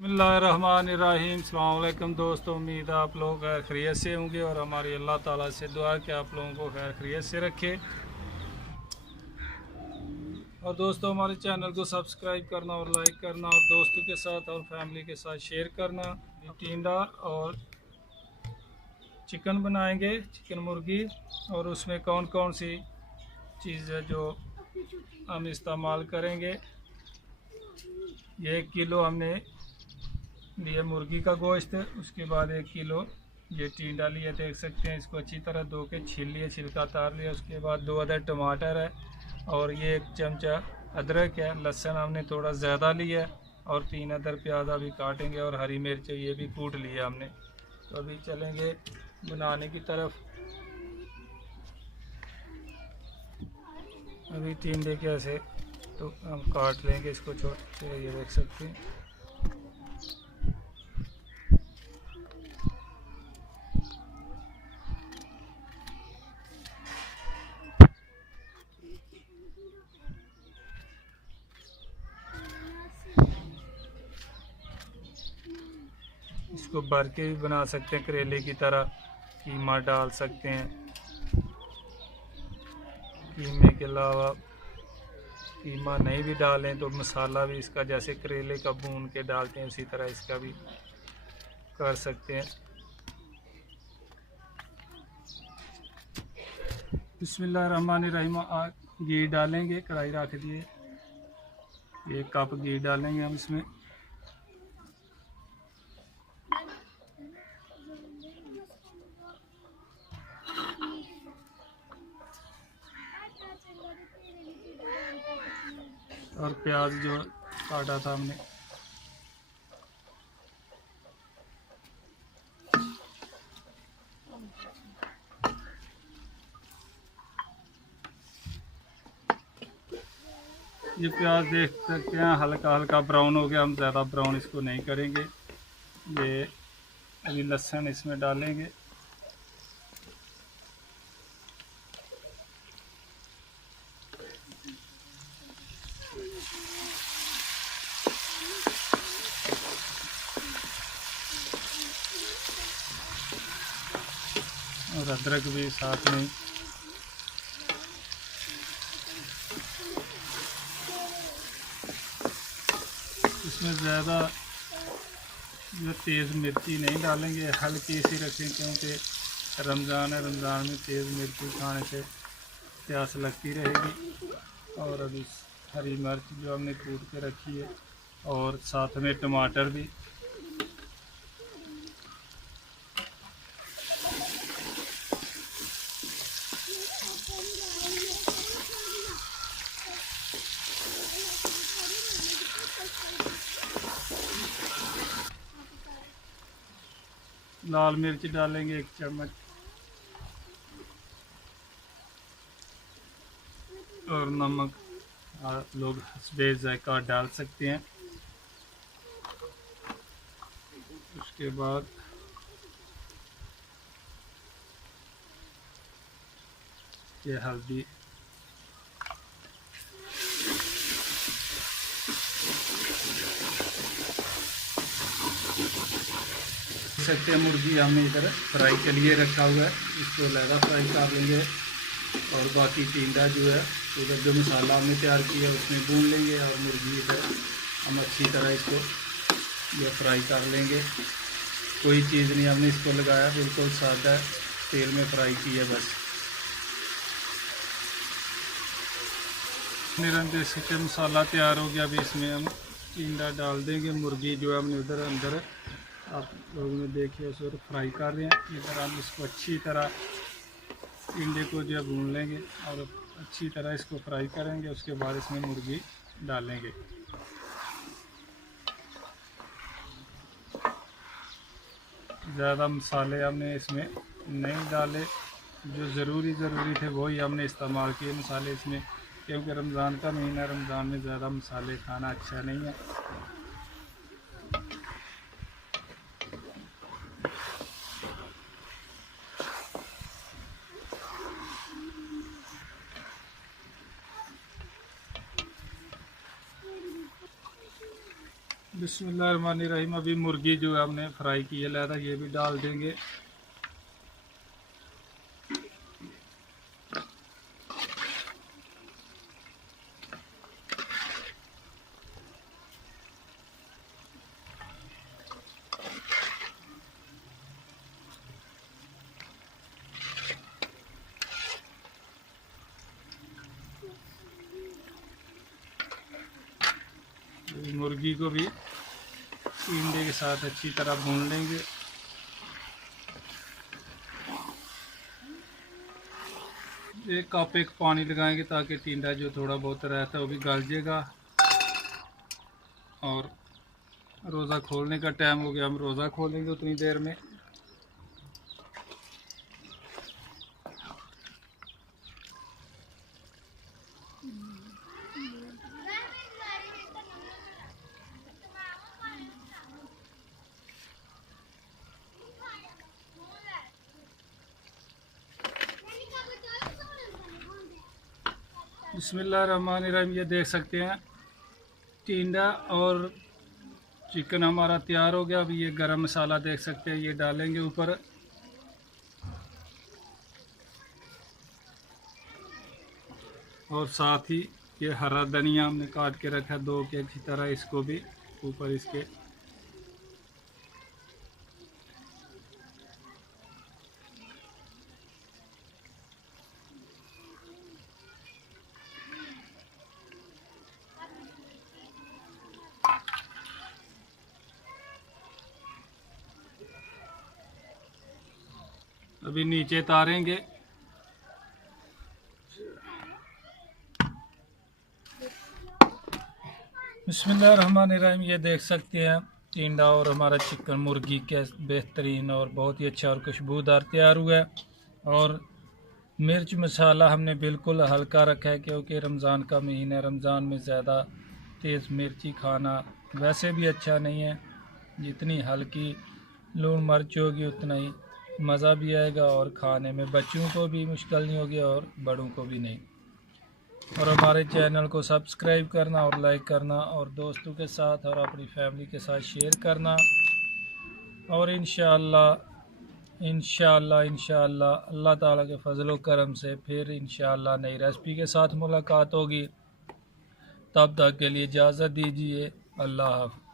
बिस्मिल्लाहिर्रहमानिर्रहीम। अस्सलाम वालेकुम दोस्तों, उम्मीद है आप लोग खैर खैरियत से होंगे और हमारी अल्लाह ताला से दुआ है कि आप लोगों को खैर खैरियत से रखे। और दोस्तों, हमारे चैनल को सब्सक्राइब करना और लाइक करना और दोस्तों के साथ और फैमिली के साथ शेयर करना। टिंडा और चिकन बनाएंगे, चिकन मुर्गी, और उसमें कौन कौन सी चीज़ है जो हम इस्तेमाल करेंगे। ये 1 किलो हमने लिए मुर्गी का गोश्त, उसके बाद 1 किलो ये टिंडा लिए, देख सकते हैं। इसको अच्छी तरह धो के छील लिए, छिलका तार लिया। उसके बाद 2 अदर टमाटर है और ये 1 चमचा अदरक है। लहसुन हमने थोड़ा ज़्यादा लिया है और 3 अदर प्याज अभी काटेंगे और हरी मिर्च ये भी कूट लिया हमने। तो अभी चलेंगे बनाने की तरफ। अभी टिंडे कैसे तो हम काट लेंगे इसको छोटे, ये देख सकते हैं। इसको भर के भी बना सकते हैं, करेले की तरह कीमा डाल सकते हैं। कीमे के अलावा कीमा नहीं भी डालें तो मसाला भी इसका जैसे करेले का भून के डालते हैं उसी तरह इसका भी कर सकते हैं। बिस्मिल्लाहिर्रहमानिर्रहीम। घी डालेंगे, कढ़ाई रख दिए, 1 कप घी डालेंगे हम इसमें। और प्याज जो काटा था हमने, ये प्याज देख सकते हैं हल्का हल्का ब्राउन हो गया। हम ज़्यादा ब्राउन इसको नहीं करेंगे। ये अभी लहसुन इसमें डालेंगे। और अदरक भी साथ में। इसमें ज़्यादा जो तेज़ मिर्ची नहीं डालेंगे, हल्की सी रखें, क्योंकि रमज़ान है, रमज़ान में तेज़ मिर्ची खाने से प्यास लगती रहेगी। और अभी हरी मिर्च जो हमने कूट के रखी है और साथ में टमाटर भी। लाल मिर्च डालेंगे 1 चम्मच और नमक आप लोग हस्बे ज़ायक़ा डाल सकते हैं। उसके बाद ये हल्दी, सकते हैं। मुर्गी हमने इधर फ्राई के लिए रखा हुआ है, इसको अलग फ्राई कर लेंगे। और बाकी टिंडा जो है उधर जो मसाला हमने तैयार किया उसमें भून लेंगे और मुर्गी इधर हम अच्छी तरह इसको ये फ्राई कर लेंगे। कोई चीज़ नहीं हमने इसको लगाया, बिल्कुल सादा तेल में फ्राई किया बस। निरंतर चिकन मसाला तैयार हो गया। अभी इसमें हम टिंडा डाल देंगे। मुर्गी जो है हमने उधर अंदर आप लोगों ने देखिए उस वक्त फ्राई कर रहे हैं। इधर हम इसको अच्छी तरह टिंडे को जो है भून लेंगे और अच्छी तरह इसको फ्राई करेंगे। उसके बाद इसमें मुर्गी डालेंगे। ज़्यादा मसाले हमने इसमें नहीं डाले, जो ज़रूरी थे वही हमने इस्तेमाल किए मसाले इसमें, क्योंकि रमज़ान का महीना, रमज़ान में ज़्यादा मसाले खाना अच्छा नहीं है। बिस्मिल्लाहिर्रहमानिर्रहीम। अभी मुर्गी जो है हमने फ्राई की है लहदा, ये भी डाल देंगे। मुर्गी को भी टींडे के साथ अच्छी तरह भून लेंगे। एक कप एक पानी लगाएंगे ताकि टींडा जो थोड़ा बहुत रहता है वो भी गल जाएगा। और रोज़ा खोलने का टाइम हो गया, हम रोज़ा खोलेंगे उतनी देर में। बिस्मिल्लाहिर्रहमानिर्रहीम। ये देख सकते हैं टींडा और चिकन हमारा तैयार हो गया। अभी ये गरम मसाला देख सकते हैं, ये डालेंगे ऊपर। और साथ ही ये हरा धनिया हमने काट के रखा 2 के अच्छी तरह, इसको भी ऊपर इसके अभी नीचे तारेंगे। बिस्मिल्लाहिर्रहमानिर्रहीम। ये देख सकते हैं टींडा और हमारा चिकन मुर्गी के बेहतरीन और बहुत ही अच्छा और खुशबूदार तैयार हुआ है। और मिर्च मसाला हमने बिल्कुल हल्का रखा है क्योंकि रमज़ान का महीना है। रमज़ान में ज़्यादा तेज़ मिर्ची खाना वैसे भी अच्छा नहीं है। जितनी हल्की लून मिर्च होगी उतना ही मज़ा भी आएगा और खाने में बच्चों को भी मुश्किल नहीं होगी और बड़ों को भी नहीं। और हमारे चैनल को सब्सक्राइब करना और लाइक करना और दोस्तों के साथ और अपनी फैमिली के साथ शेयर करना। और इंशाअल्लाह अल्लाह ताला के फजल करम से फिर इंशाअल्लाह नई रेसिपी के साथ मुलाकात होगी। तब तक के लिए इजाज़त दीजिए। अल्लाह हाफ़िज़।